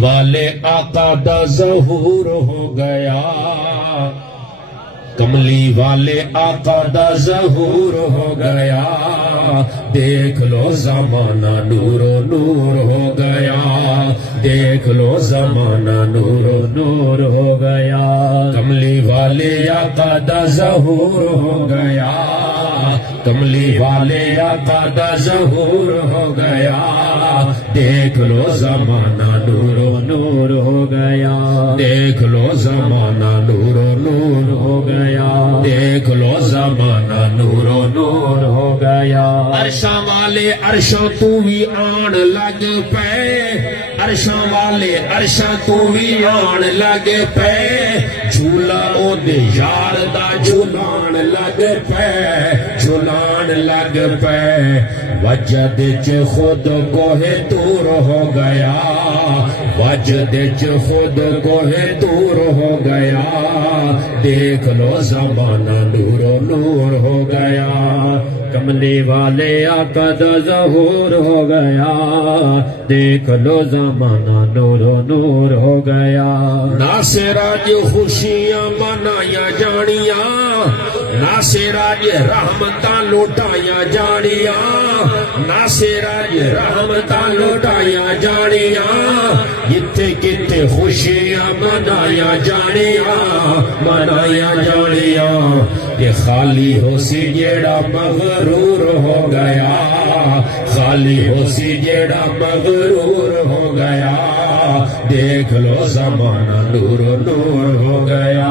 والے آقا دا ظہور ہو گیا، کملی والے آقا دا ظہور ہو گیا، دیکھ لو زمانہ نور و نور ہو گیا، دیکھ لو زمانہ نور و نور ہو گیا، کملی والے آقا دا ظہور ہو گیا، کملی والے آقا دا ظہور ہو گیا، دیکھ لو زمانہ نور و نور ہو گیا، دیکھ لو زمانہ نور و نور ہو گیا، دیکھ لو زمانہ نور و نور ہو گیا۔ عرشاں والے عرشاں تو بھی آن لگ پے، عرشاں والے عرشاں تو بھی آن لگ پے، جھولا او دے یار دا جھولان لگ پے، جھولان لگ پے، وجد چ خود کوہ دور ہو گیا، وجد چ خود کوہ دور ہو گیا، دیکھ لو زمانہ نور و نور ہو گیا، کملی والے آقا دا ظہور ہو گیا، دیکھ لو زمانہ نور و نور ہو گیا۔ ناصر اج خوشیاں منایا جانیاں، ناصر اج رحمتاں لوٹایا جانیاں، ناصر اج رحمتاں لوٹایا جانیاں، جتھے کتے خوشیاں منایا جانیاں، منایا جانیاں، کہ خالی ہو سی جیڑا مغرور ہو گیا، خالی ہو سی جیڑا مغرور ہو گیا، دیکھ لو زمانہ نور و نور ہو گیا۔